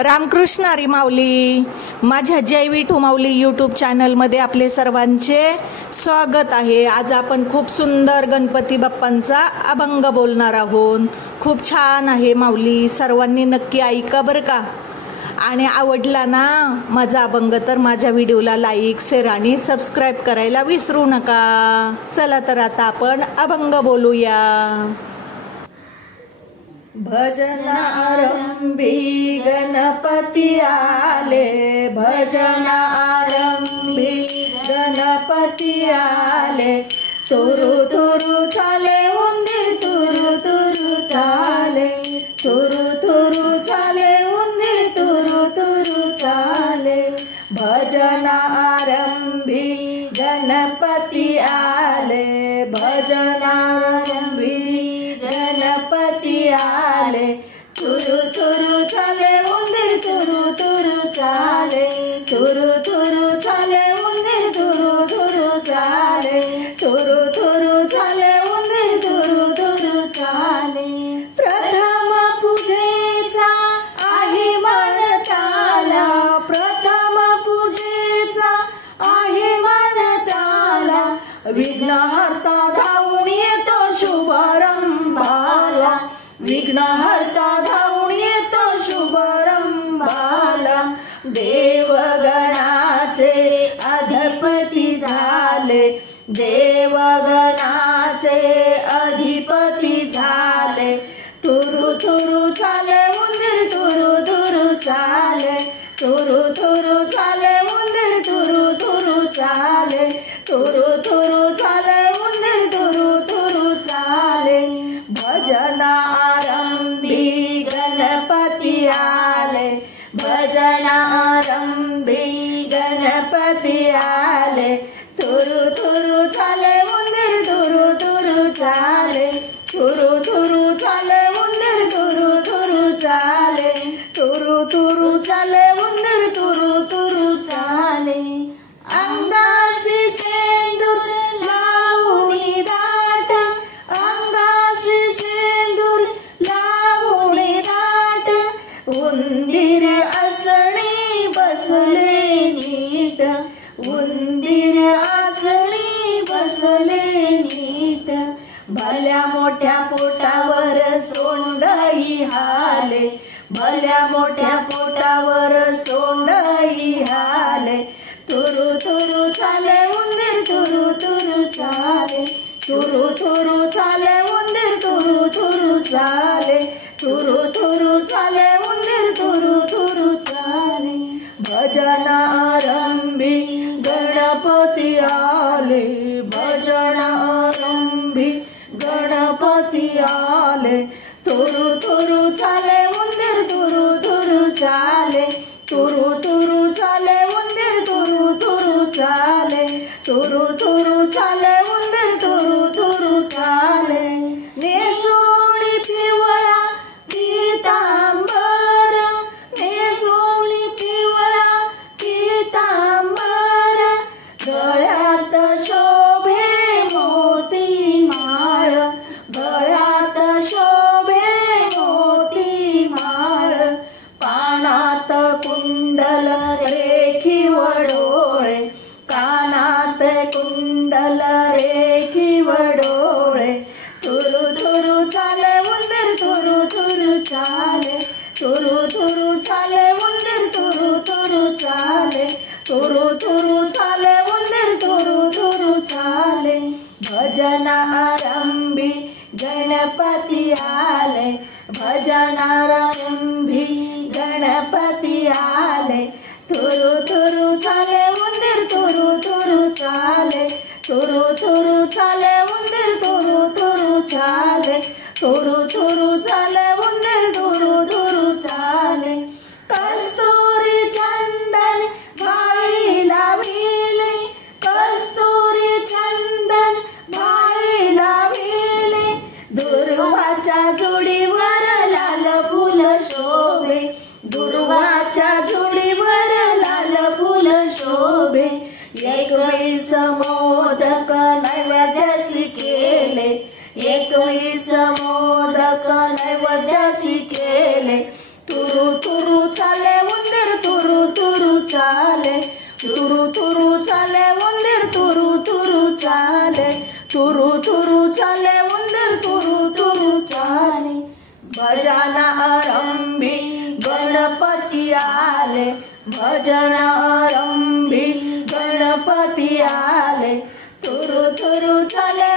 रामकृष्ण हरी माऊली. माझ्या जय विठू माऊली यूट्यूब चॅनलमध्ये आपले सर्वांचे स्वागत आहे. आज आपण खूप सुंदर गणपती बाप्पांचा अभंग बोलणार आहोत. खूप छान आहे माऊली, सर्वांनी नक्की ऐका बरं का. आणि आवडला ना माझा अभंग तर माझ्या व्हिडिओला लाईक, शेअर आणि सबस्क्राईब करायला विसरू नका. चला तर आता आपण अभंग बोलूया. भजन आरंभी गणपती आले, भजन आरंभी गणपती आले. तुरु तुरु चाले उंदीर, तुरु तुरु चाले, तुरु तुरु चाले उंदीर, तुरु तुरु चाले. भजन आरंभी गणपती आले, भजन आरंभी गणपती आले. तुरु तुरु चाले उंदीर, तुरु तुरु चाले, तुरु तुरु चाले उंदीर, तुरु तुरु चाले, तुरु तुरु चाले उंदीर, तुरु तुरु चाले. प्रथम पूजेचा आहे मानताला, प्रथम पूजेचा आहे मानताला. विघ्नहर्ता धावून येतो शुभारंभाला, विघ्नहर्ता धावून येतो शुभारंभाला. देवगणाचे अधिपती झाले, देवगणाचे अधिपती झाले. तुरु तुरु चाले उंदीर, तुरु तुरु चाले, तुरु तुरु चाले उंदीर, तुरु तुरु चाले, तुरु तुरु चाले उंदीर, तुरु तुरु चाले. भजन आरंभी गणपती आले, भजन आरंभी गणपती आले. तुरु तुरु चाले उंदीर, तुरु तुरु चाले, तुरु तुरु चाले उंदीर, तुरु तुरु चाले, तुरु तुरु चाले उंदीर, तुरु तुरु चाले. अंगाशी शेंदूर लावणी दाट, अंगाशी शेंदूर लावणी दाट. उंदीर असणी बसले नीट, उंदीर असणी बसले नीट. भल्या मोठ्या पोटावर सोंडई हाले, भल्या मोठ्या पोटावर सोंडई हाले. तुरु तुरु चाले उंदीर, तुरु तुरु चाले, तुरु तुरु चाले उंदीर, तुरु तुरु चाले, तुरु तुरु चाले उंदीर, तुरु तुरु चाले. भजन आरंभी गणपती आले, भजन आरंभी गणपती आले. तुरु तुरु चाले उंदीर, तुरु तुरु चाले, तुरु तुरु चाले उंदीर, तुरु तुरु चाले, तुरु तुरु चाले उंदीर, तुरु तुरु चाले. नेसोळी पिवळा पीतांबर, नेसोळी पिवळा पीतांबर. गळ्यात शोभे मोती माळ, गळ्यात शोभे मोती माळ. पानात कुंडल रेखीव डोळे, कानात कुंडल रेखीव डोळे. तुरु तुरु चाले उंदीर, तुरु तुरु चाले, तुरु तुरु चाले उंदीर, तुरु तुरु चाले, तुरु तुरु चाले उंदीर, तुरु तुरु चाले. भजन आरंभी गणपती आले, भजन आरंभी गणपती आले. तुरु तुरु चाले उंदीर, तुरु तुरु चाले, तुरु तुरु चाले उंदीर, तुरु तुरु चाले, तुरु तुरु चाले उंदीर, तुरु तुरु चाले. कस्तुरी चंदन भाळी लाविले, कस्तुरी चंदन भाळी लाविले. दुर्वाच्या जोडीवर लाल फुल शोभे, दुर्वाच्या जोडीवर लाल फुल शोभे. 21 मोदक नैवेद्यासी केले, 21 मोदक नैवेद्यासी केले. तुरु तुरु चाले थुरू थुरू चाले उंदीर थुरू थुरू चाले भजन आरंभी गणपती आले भजन आरंभी गणपती आले थुरू थुरू चाले